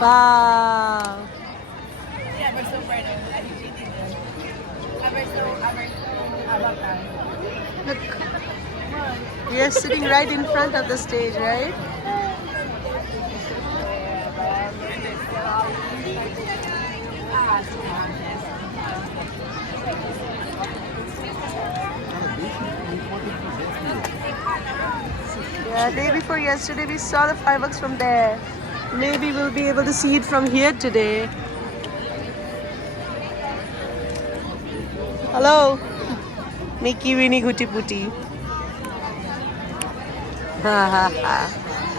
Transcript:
Wow. Yeah, we're so bright. I think she did it. Look, we are sitting right in front of the stage, right? Yeah, day before yesterday we saw the fireworks from there. Maybe we'll be able to see it from here today. Hello, Mickey Winnie Hooty Pooty. Ha ha ha.